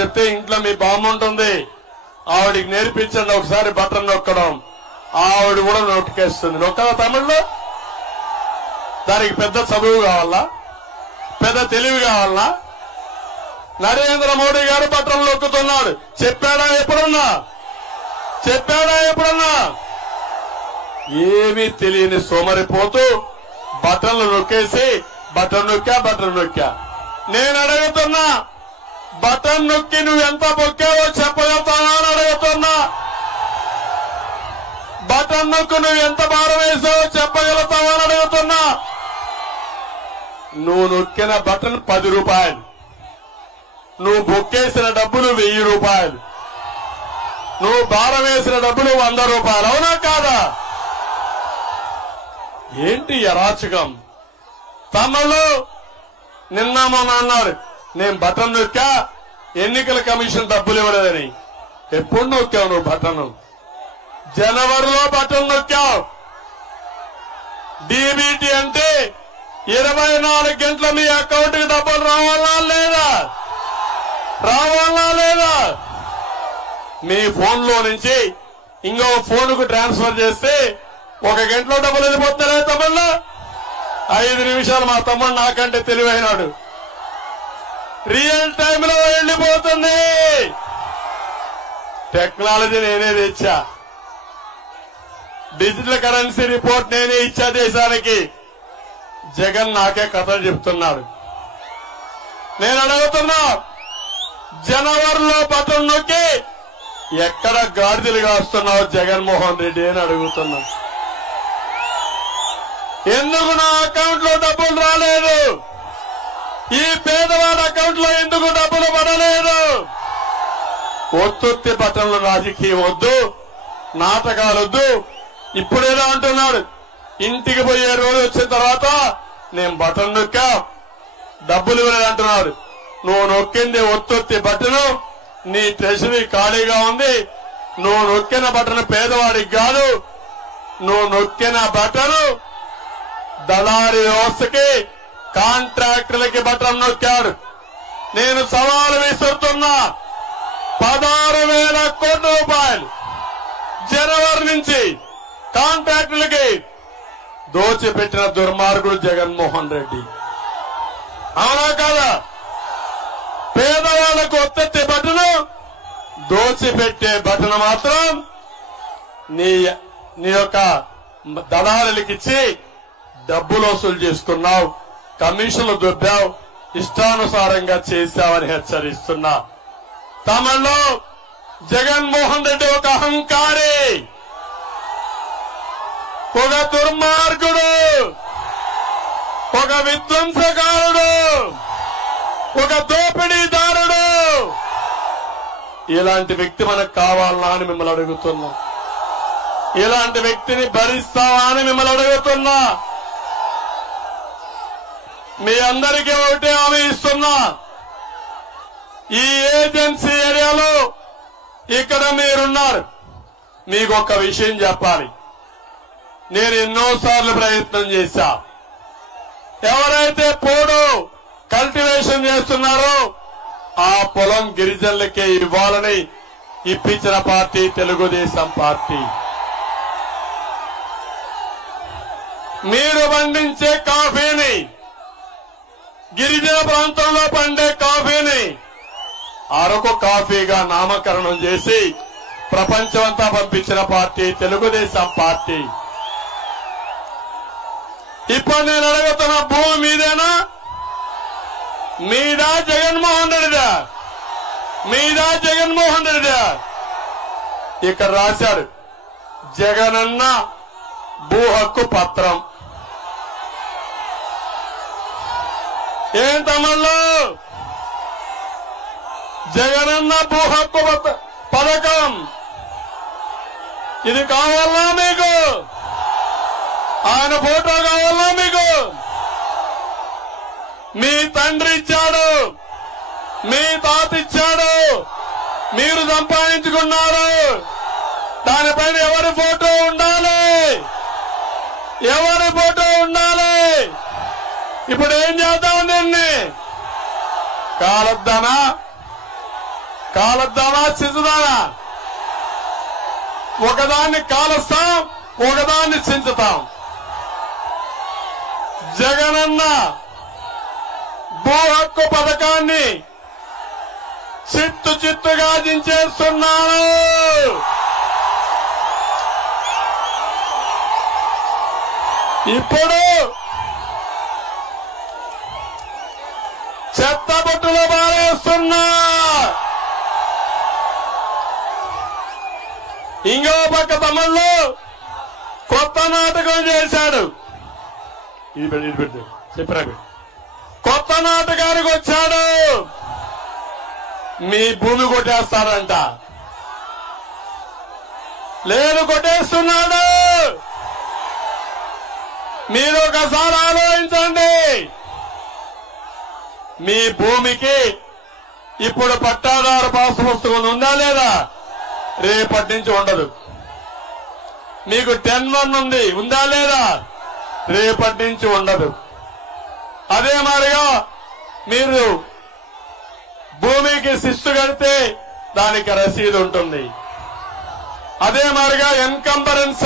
చెప్తే ఇంట్లో మీ బామ్మ ఉంటుంది, ఆవిడికి నేర్పించండి ఒకసారి బటన్ నొక్కడం. ఆవిడ కూడా నొక్కేస్తుంది. నొక్కదా తమిళ్లో? దానికి పెద్ద చదువు కావాలా, పెద్ద తెలివి కావాలా? నరేంద్ర మోడీ గారు బటన్ నొక్కుతున్నాడు. చెప్పాడా ఎప్పుడన్నా? చెప్పాడా ఎప్పుడన్నా? ఏమీ తెలియని సోమరిపోతూ బటన్లు నొక్కేసి బటన్ నొక్కా. నేను అడుగుతున్నా, బటన్ నొక్కి నువ్వు ఎంత మొక్కావో చెప్పగలుగుతావా అని అడుగుతున్నా. బటన్ నొక్కు నువ్వు ఎంత భారం వేసావో చెప్పగలుగుతావా అని అడుగుతున్నా. నువ్వు నొక్కిన బటన్ 10 రూపాయలు, నువ్వు బొక్కేసిన డబ్బులు 1000 రూపాయలు, నువ్వు భారం వేసిన డబ్బులు 100 రూపాయలు. అవునా కాదా? ఏంటి అరాచకం? తమలో నిన్న మొన్న అన్నారు నేను బటన్ నొక్కా, ఎన్నికల కమిషన్ డబ్బులు ఇవ్వలేదని. ఎప్పుడు నొక్కావు నువ్వు బటన్? జనవరిలో బటన్ నొక్కావు. డీబీటీ అంటే 24 గంటల మీ అకౌంట్ కి డబ్బులు రావాలా లేదా? మీ ఫోన్ లో నుంచి ఇంకో ఫోన్ కు ట్రాన్స్ఫర్ చేస్తే 1 గంటలో డబ్బులు వెళ్ళిపోతున్నారా తమ్ముళ్ళు? 5 నిమిషాలు. మా తమ్ముడు నాకంటే తెలివైనాడు. రియల్ టైమ్ లో వెళ్ళిపోతుంది. టెక్నాలజీ నేనే తెచ్చా. డిజిటల్ కరెన్సీ రిపోర్ట్ నేనే ఇచ్చా దేశానికి. జగన్ నాకే కథలు చెప్తున్నాడు. నేను అడుగుతున్నా, జనవరిలో బటన్ నొక్కి ఎక్కడ గాడిదలుగా వస్తున్నావు జగన్మోహన్ రెడ్డి అని అడుగుతున్నా. ఎందుకు నా అకౌంట్ లో డబ్బులు రాలేదు? ఈ పేదవాడి అకౌంట్ లో ఎందుకు డబ్బులు పడలేదు? ఒత్తుత్తి బటన్ల రాజకీయం వద్దు, నాటకాలొద్దు. ఇప్పుడేదో అంటున్నాడు, ఇంటికి పోయే రోజు వచ్చిన తర్వాత నేను బటన్ నొక్కా డబ్బులు ఇవ్వలేదు అంటున్నాడు. నువ్వు నొక్కింది ఒత్తుత్తి బటను, నీ ట్రెజరీ ఖాళీగా ఉంది. నువ్వు నొక్కిన బటన్ పేదవాడికి కాదు, నువ్వు నొక్కిన బటను దళారీ వ్యవస్థకి, కాంట్రాక్టర్లకి బటన్ నొక్కాడు. నేను సవాలు విసురుతున్నా, 16,000 కోట్ల రూపాయలు జనవరి నుంచి కాంట్రాక్టర్లకి దోచిపెట్టిన దుర్మార్గుడు జగన్మోహన్ రెడ్డి. అవునా కాదా? పేదవాళ్లకు ఒత్తిడి బటను, దోచిపెట్టే బటను మాత్రం నీ యొక్క దళారులకిచ్చి డబ్బులు వసూలు చేసుకున్నావు, కమిషన్లు దొబ్బావు, ఇష్టానుసారంగా చేశావని హెచ్చరిస్తున్నా. తమలో జగన్మోహన్ రెడ్డి ఒక అహంకారి, ఒక దుర్మార్గుడు, ఒక విధ్వంసకారుడు, ఒక దోపిడీదారుడు. ఇలాంటి వ్యక్తి మనకు కావాలా అని మిమ్మల్ని అడుగుతున్నా. ఇలాంటి వ్యక్తిని భరిస్తావా అని మిమ్మల్ని అడుగుతున్నా. మీ అందరికీ ఒకటే హామీ ఇస్తున్నా, ఈ ఏజెన్సీ ఏరియాలో ఇక్కడ మీరున్నారు. మీకు ఒక విషయం చెప్పాలి. నేను ఎన్నోసార్లు ప్రయత్నం చేశా. ఎవరైతే పోడు కల్టివేషన్ చేస్తున్నారో ఆ పొలం గిరిజనులకే ఇవ్వాలని ఇప్పించిన పార్టీ తెలుగుదేశం పార్టీ. మీరు పండించే కాఫీని, గిరిజన ప్రాంతంలో పండే కాఫీని అరకు కాఫీగా నామకరణం చేసి ప్రపంచమంతా పంపించిన పార్టీ తెలుగుదేశం పార్టీ. ఇప్పుడు నేను అడుగుతున్న భూమి మీదేనా? మీదా జగన్మోహన్ రెడ్డిదా? మీదా జగన్మోహన్ రెడ్డిదా? ఇక్కడ రాశారు జగనన్న భూ హక్కు పత్రం. ఏం తమల్లో జగనన్న భూ హక్కు పథకం ఇది కావాలా మీకు? ఆయన ఫోటో కావాలా మీకు? మీ తండ్రి ఇచ్చాడు, మీ తాత ఇచ్చాడు, మీరు సంపాదించుకున్నారు. దానిపైన ఎవరి ఫోటో ఉండాలి? ఎవరి ఫోటో ఉండాలి? ఇప్పుడు ఏం చేద్దాం? దీన్ని కాలద్దానా? కాలద్దామా చించుదామా? ఒకదాన్ని కాలుస్తాం, ఒకదాన్ని చించుతాం. జగనన్న భూ హక్కు పథకాన్ని చిత్తుగా దించేస్తున్నాను. ఇప్పుడు చెత్తబుట్టలో పారేస్తున్నా. ఇంకో పక్క తమిళ్లో కొత్త నాటకం చేశాడు. ఇది పెట్టు చెప్పరా? కొత్త నాటకానికి వచ్చాడు. మీ భూమి కొట్టేస్తారంట. లేదు, కొట్టేస్తున్నాడు. మీరు ఒకసారి ఆలోచించండి. మీ భూమికి ఇప్పుడు పట్టాదారు పాస్ పుస్తకం ఉందా లేదా? రేపటి నుంచి ఉండదు. మీకు 10-1 ఉంది, ఉందా లేదా? రేపటి నుంచి ఉండదు. అదే మాదిరిగా మీరు భూమికి శిస్తు కడితే దానికి రసీదు ఉంటుంది. అదే మాదిరిగా ఎన్కంబరెన్స్